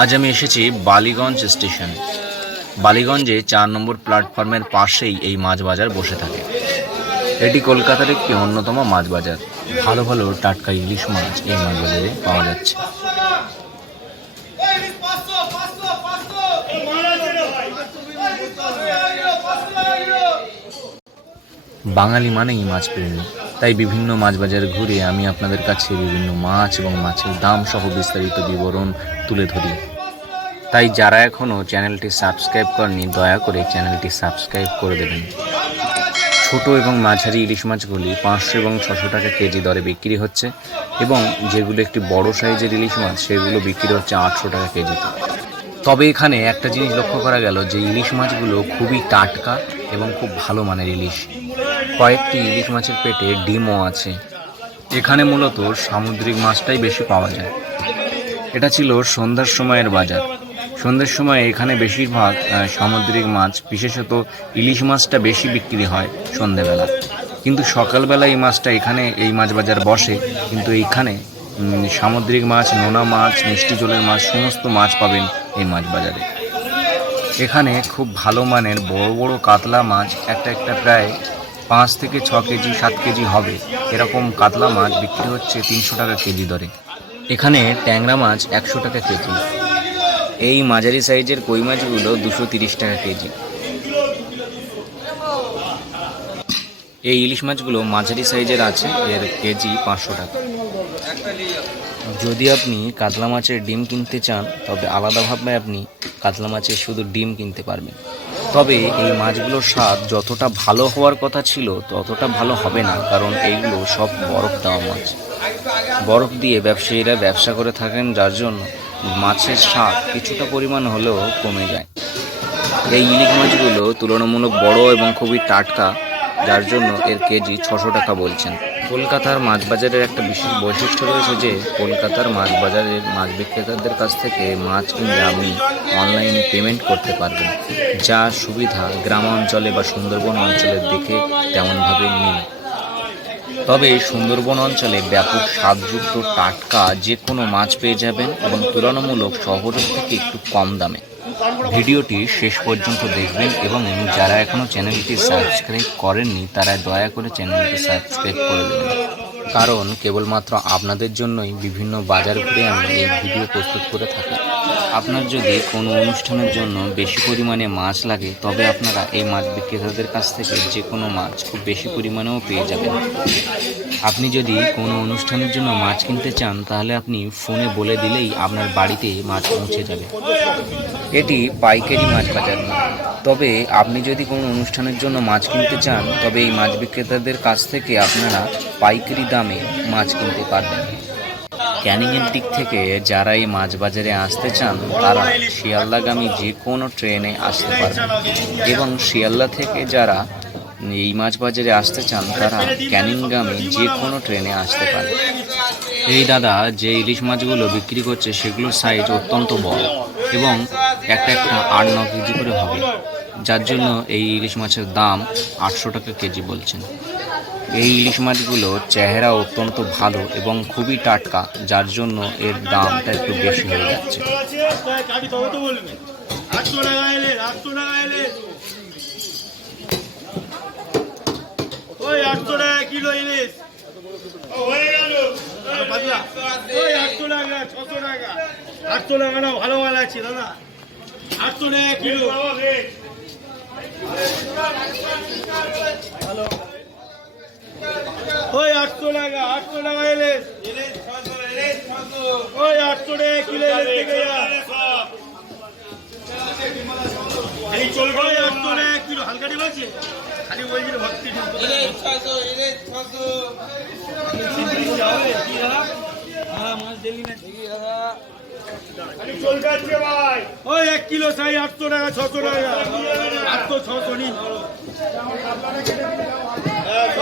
আজ আমি এসেছি বালিগঞ্জ স্টেশন। বালিগঞ্জে চার নম্বর প্ল্যাটফর্মের পাশেই এই মাছ বাজার বসে থাকে। এটি কলকাতার একটি অন্যতম মাছ বাজার ভালো ভালো টাটকা ইলিশ মাছ এই মাছ বাজারে পাওয়া যাচ্ছে। বাঙালি মানেই মাছ প্রেমী। তাই বিভিন্ন মাছ বাজার ঘুরে আমি আপনাদের কাছে বিভিন্ন মাছ এবং মাছের দাম সহ বিস্তারিত বিবরণ তুলে ধরি। তাই যারা এখনও চ্যানেলটি সাবস্ক্রাইব করেনি দয়া করে চ্যানেলটি সাবস্ক্রাইব করে দেবেন। ছোট এবং মাঝারি ইলিশ মাছগুলি পাঁচশো এবং ছশো টাকা কেজি দরে বিক্রি হচ্ছে এবং যেগুলো একটি বড় সাইজের ইলিশ মাছ, সেগুলো বিক্রি হচ্ছে আটশো টাকা কেজিতে। তবে এখানে একটা জিনিস লক্ষ্য করা গেল যে ইলিশ মাছগুলো খুবই টাটকা এবং খুব ভালো মানের ইলিশ। কয়েকটি ইলিশ মাছের পেটে ডিমও আছে। এখানে মূলত সামুদ্রিক মাছটাই বেশি পাওয়া যায়। এটা ছিল সন্ধ্যার সময়ের বাজার। সন্ধ্যের সময় এখানে বেশিরভাগ সামুদ্রিক মাছ, বিশেষত ইলিশ মাছটা বেশি বিক্রি হয় সন্ধেবেলা কিন্তু সকালবেলা এই মাছটা এখানে, এই মাছ বাজার বসে। কিন্তু এইখানে সামুদ্রিক মাছ, নোনা মাছ, মিষ্টি জলের মাছ, সমস্ত মাছ পাবেন এই মাছ বাজারে। এখানে খুব ভালো মানের বড় বড় কাতলা মাছ, একটা একটা প্রায় পাঁচ থেকে ছ কেজি, সাত কেজি হবে। এরকম কাতলা মাছ বিক্রি হচ্ছে তিনশো টাকা কেজি দরে। এখানে ট্যাংরা মাছ একশো টাকা কেজি। এই মাঝারি সাইজের কই মাছগুলো দুশো তিরিশ টাকা কেজি। এই ইলিশ মাছগুলো মাঝারি সাইজের আছে, এর কেজি পাঁচশো টাকা। যদি আপনি কাতলা মাছের ডিম কিনতে চান, তবে আলাদাভাবে আপনি কাতলা মাছের শুধু ডিম কিনতে পারবেন। তবে এই মাছগুলোর স্বাদ যতটা ভালো হওয়ার কথা ছিল, ততটা ভালো হবে না, কারণ এইগুলো সব বরফ দেওয়া মাছ। বরফ দিয়ে ব্যবসায়ীরা ব্যবসা করে থাকেন, যার জন্য মাছের স্বাদ কিছুটা পরিমাণ হলেও কমে যায়। এই ইলিশ মাছগুলো তুলনামূলক বড় এবং খুবই টাটকা, যার জন্য এর কেজি ছশো টাকা বলছেন। কলকাতার মাছ বাজারের একটা বিশেষ বৈশিষ্ট্য রয়েছে যে, কলকাতার মাছ বাজারের মাছ বিক্রেতাদের কাছ থেকে মাছ কিনলে আপনি অনলাইনে পেমেন্ট করতে পারবেন। যা সুবিধা গ্রাম অঞ্চলে বা সুন্দরবন অঞ্চলের দিকে তেমনভাবে নেই। তবে সুন্দরবন অঞ্চলে ব্যাপক স্বাদযুক্ত টাটকা যে কোনো মাছ পেয়ে যাবেন এবং তুলনামূলক শহরের থেকে একটু কম দামে। ভিডিওটি শেষ পর্যন্ত দেখবেন এবং যারা এখনও চ্যানেলটি সাবস্ক্রাইব করেননি, তারা দয়া করে চ্যানেলটি সাবস্ক্রাইব করে দেবেন। কারণ কেবলমাত্র আপনাদের জন্যই বিভিন্ন বাজার ঘুরে আমি এই ভিডিও প্রস্তুত করে থাকি। আপনার যদি কোনো অনুষ্ঠানের জন্য বেশি পরিমাণে মাছ লাগে, তবে আপনারা এই মাছ বিক্রেতাদের কাছ থেকে যে কোনো মাছ খুব বেশি পরিমাণেও পেয়ে যাবেন। আপনি যদি কোনো অনুষ্ঠানের জন্য মাছ কিনতে চান, তাহলে আপনি ফোনে বলে দিলেই আপনার বাড়িতে মাছ পৌঁছে যাবে। এটি পাইকারি মাছ বাজার নয়। তবে আপনি যদি কোনো অনুষ্ঠানের জন্য মাছ কিনতে চান, তবে এই মাছ বিক্রেতাদের কাছ থেকে আপনারা পাইকারি দামে মাছ কিনতে পারবেন। ক্যানিংয়ের দিক থেকে যারা এই মাছ বাজারে আসতে চান, তারা শিয়ালদাগামী যে কোনো ট্রেনে আসতে পারবেন। এবং শিয়ালদা থেকে যারা এই মাছ বাজারে আসতে চান তারা ক্যানিংগামী যে কোনো ট্রেনে আসতে পারে। এই দাদা যে ইলিশ মাছগুলো বিক্রি করছে সেগুলোর সাইজ অত্যন্ত বড় এবং একটা একটা আট ন কেজি করে হবে। যার জন্য এই ইলিশ মাছের দাম আটশো টাকা কেজি বলছেন। এই ইলিশ মাছগুলো চেহারা অত্যন্ত ভালো এবং খুবই টাটকা যার জন্য এর দামটা একটু বেশি হয়ে যাচ্ছে কাটি তবে তো বলবে আটশো টাকা এলে আটশো টাকা এলে ওই আটশো টাকা কিলো ইলিশ। ওই আটশো টাকা ছশো টাকা। আটশো টাকা না ভালো মাল আছে দাদা। আটশো টাকা কিলো। ওই আটশো টাকা আটশো টাকা এলে ওই আটশো টাকা কিলো যা। এই চলবে। আটশো টাকা কিলো হালকাটি বলছে ভক্তি ওই এক কিলো চাই আটশো টাকা ছশো টাকা। আটশো ছশো নিন।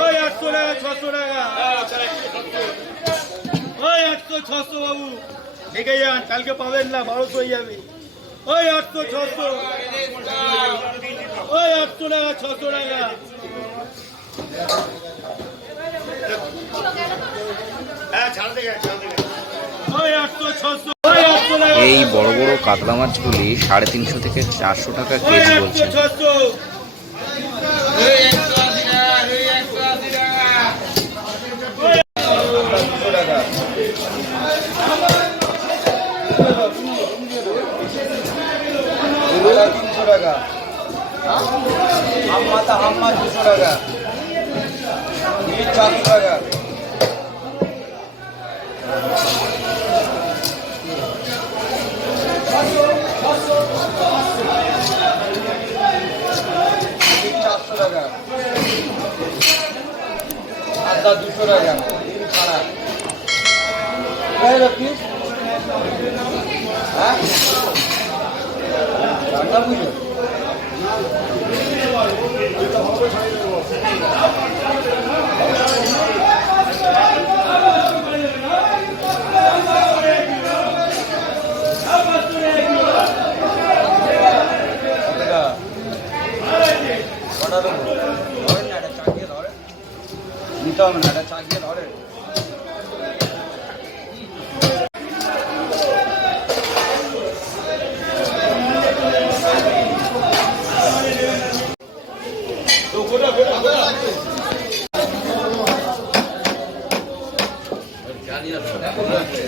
ওই আটশো টাকা ছশো টাকা। ওই আটশো ছশো বাবু। দেখে যান কালকে পাবেন না বারোশো হয়ে যাবে। ওই আটশো ছশো। ওই আটশো টাকা ছশো টাকা। হ্যাঁ এই বড় বড় কাতলা মাছগুলি সাড়ে তিনশো থেকে চারশো টাকা কেজি একশো বলছেন ছশো দুবেলা তিনশো টাকা হাম মাথা হাম মাছ দুশো টাকা। ইলিশ চারশো টাকা। চারশো টাকা। আদা দুশো টাকা। ছাড়া হ্যাঁ? রান্না পুজো নিতে হবে না, একটা চাকিয়ে ধরেন। Yeah.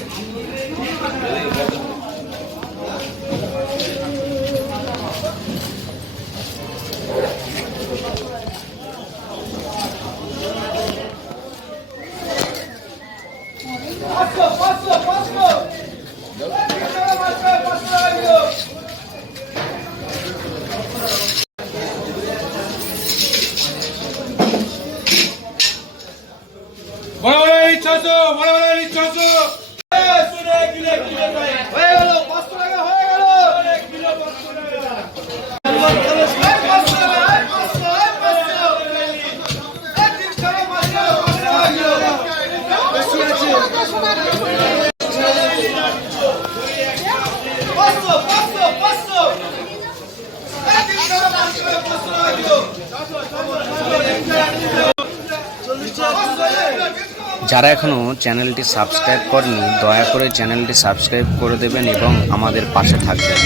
যারা এখনও চ্যানেলটি সাবস্ক্রাইব করেনি, দয়া করে চ্যানেলটি সাবস্ক্রাইব করে দেবেন এবং আমাদের পাশে থাকবেন।